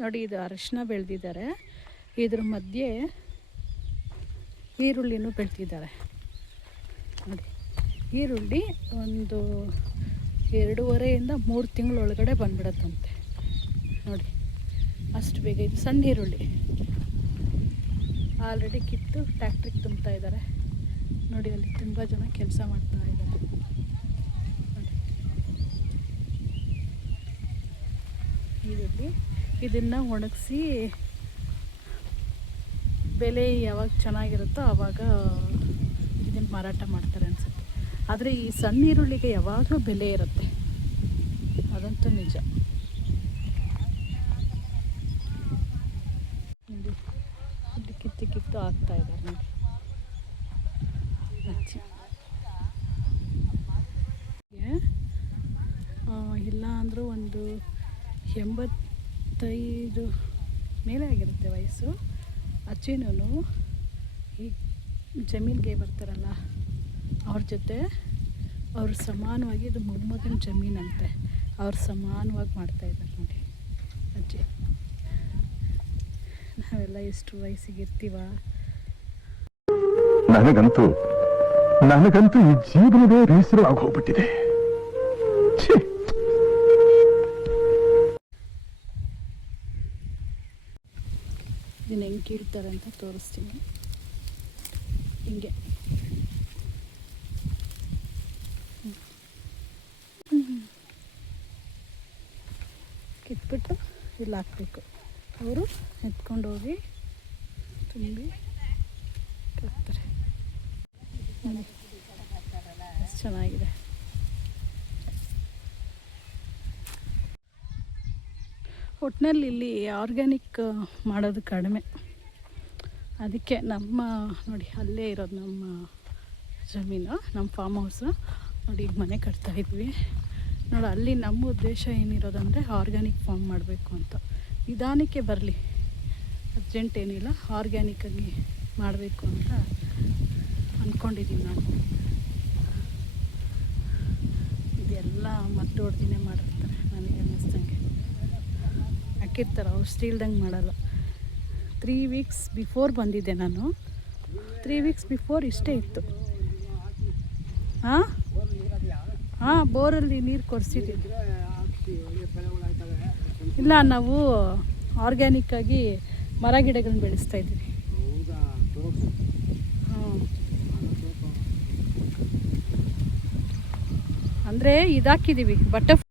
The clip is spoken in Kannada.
ನೋಡಿ, ಇದು ಅರಿಶಿನ ಬೆಳೆದಿದ್ದಾರೆ. ಇದ್ರ ಮಧ್ಯೆ ಈರುಳ್ಳಿನೂ ಬೆಳೆದಿದ್ದಾರೆ ನೋಡಿ. ಈರುಳ್ಳಿ ಒಂದು 2.5 ಇಂದ 3 ತಿಂಗಳೊಳಗಡೆ ಬಂದ್ಬಿಡುತ್ತಂತೆ ನೋಡಿ. ಅಷ್ಟು ಬೇಗ. ಇದು ಸಣ್ಣ ಈರುಳ್ಳಿ ಆಲ್ರೆಡಿ ಕಿತ್ತು ಟ್ಯಾಕ್ಟ್ರಿಗೆ ತುಂಬ್ತಾ ಇದ್ದಾರೆ ನೋಡಿ. ಅಲ್ಲಿ ತುಂಬ ಜನ ಕೆಲಸ ಮಾಡ್ತಾ ಇದ್ದಾರೆ ನೋಡಿ. ಈರುಳ್ಳಿ ಇದನ್ನು ಒಣಗಿಸಿ ಬೆಲೆ ಯಾವಾಗ ಚೆನ್ನಾಗಿರುತ್ತೋ ಆವಾಗ ಇದನ್ನು ಮಾರಾಟ ಮಾಡ್ತಾರೆ ಅನಿಸುತ್ತೆ. ಆದರೆ ಈ ಸಣ್ಣ ಈರುಳ್ಳಿಗೆ ಯಾವಾಗಲೂ ಬೆಲೆ ಇರುತ್ತೆ, ಅದಂತೂ ನಿಜ. ನೋಡಿ, ಇಲ್ಲಿ ಕಿತ್ತು ಹಾಕ್ತಾ ಇದ್ದಾರೆ ನೋಡಿ ಹಚ್ಚಿ. ಇಲ್ಲ ಅಂದರೂ ಒಂದು 85 ಮೇಲೆ ಆಗಿರುತ್ತೆ ವಯಸ್ಸು. ಅಜ್ಜಿನೂ ಈ ಜಮೀನಿಗೆ ಬರ್ತಾರಲ್ಲ ಅವ್ರ ಜೊತೆ ಅವ್ರು ಸಮಾನವಾಗಿ, ಇದು ಮೊಮ್ಮಗನ ಜಮೀನಂತೆ, ಅವ್ರು ಸಮಾನವಾಗಿ ಮಾಡ್ತಾಯಿದ್ದಾರೆ ನೋಡಿ ಅಜ್ಜಿ. ನಾವೆಲ್ಲ ಎಷ್ಟು ವಯಸ್ಸಿಗೆ ಇರ್ತೀವ? ನನಗಂತೂ ಈ ಜೀವನವೇ ಬೇಸರವಾಗಿ ಹೋಗ್ಬಿಟ್ಟಿದೆ. ಇದನ್ನು ಹೆಂಗೆ ಕೀಳ್ತಾರೆ ಅಂತ ತೋರಿಸ್ತೀನಿ. ಹಿಂಗೆ ಕಿತ್ಬಿಟ್ಟು ಇಲ್ಲಿ ಹಾಕಬೇಕು. ಅವರು ಎತ್ಕೊಂಡೋಗಿ ತುಂಬಿ ಕಟ್ತಾರೆ ನೋಡಿ. ಎಷ್ಟು ಚೆನ್ನಾಗಿದೆ. ಒಟ್ಟಿನಲ್ಲಿ ಇಲ್ಲಿ ಆರ್ಗ್ಯಾನಿಕ್ ಮಾಡೋದು ಕಡಿಮೆ. ಅದಕ್ಕೆ ನಮ್ಮ ನೋಡಿ, ಅಲ್ಲೇ ಇರೋದು ನಮ್ಮ ಜಮೀನು, ನಮ್ಮ ಫಾರ್ಮ್ ಹೌಸು ನೋಡಿ. ಈಗ ಮನೆ ಕಟ್ತಾಯಿದ್ವಿ ನೋಡಿ. ಅಲ್ಲಿ ನಮ್ಮ ಉದ್ದೇಶ ಏನಿರೋದಂದರೆ ಆರ್ಗ್ಯಾನಿಕ್ ಫಾರ್ಮ್ ಮಾಡಬೇಕು ಅಂತ. ನಿಧಾನಕ್ಕೆ ಬರಲಿ, ಅರ್ಜೆಂಟ್ ಏನಿಲ್ಲ, ಆರ್ಗ್ಯಾನಿಕ್ಕಾಗಿ ಮಾಡಬೇಕು ಅಂತ ಅಂದ್ಕೊಂಡಿದ್ದೀನಿ ನಾನು. ಇದೆಲ್ಲ ಮತ್ತೆ ಹೊಡ್ದಿನೇ ಮಾಡಿರ್ತಾರೆ ನನಗೆ ಅನ್ನಿಸ್ದಂಗೆ. ಹಾಕಿರ್ತಾರೆ, ಔಷಧಿ ಇಲ್ದಂಗೆ ಮಾಡಲ್ಲ. 3 ವೀಕ್ಸ್ ಬಿಫೋರ್ ಬಂದಿದ್ದೆ ನಾನು. 3 ವೀಕ್ಸ್ ಬಿಫೋರ್ ಇಷ್ಟೇ ಇತ್ತು. ಹಾಂ, ಬೋರಲ್ಲಿ ನೀರು ಕೊರೆಸಿದ್ದೀವಿ. ಇಲ್ಲ, ನಾವು ಆರ್ಗ್ಯಾನಿಕ್ಕಾಗಿ ಮರ ಗಿಡಗಳನ್ನ ಬೆಳೆಸ್ತಾ ಇದ್ದೀವಿ. ಅಂದರೆ ಇದಾಕಿದ್ದೀವಿ, ಬಟರ್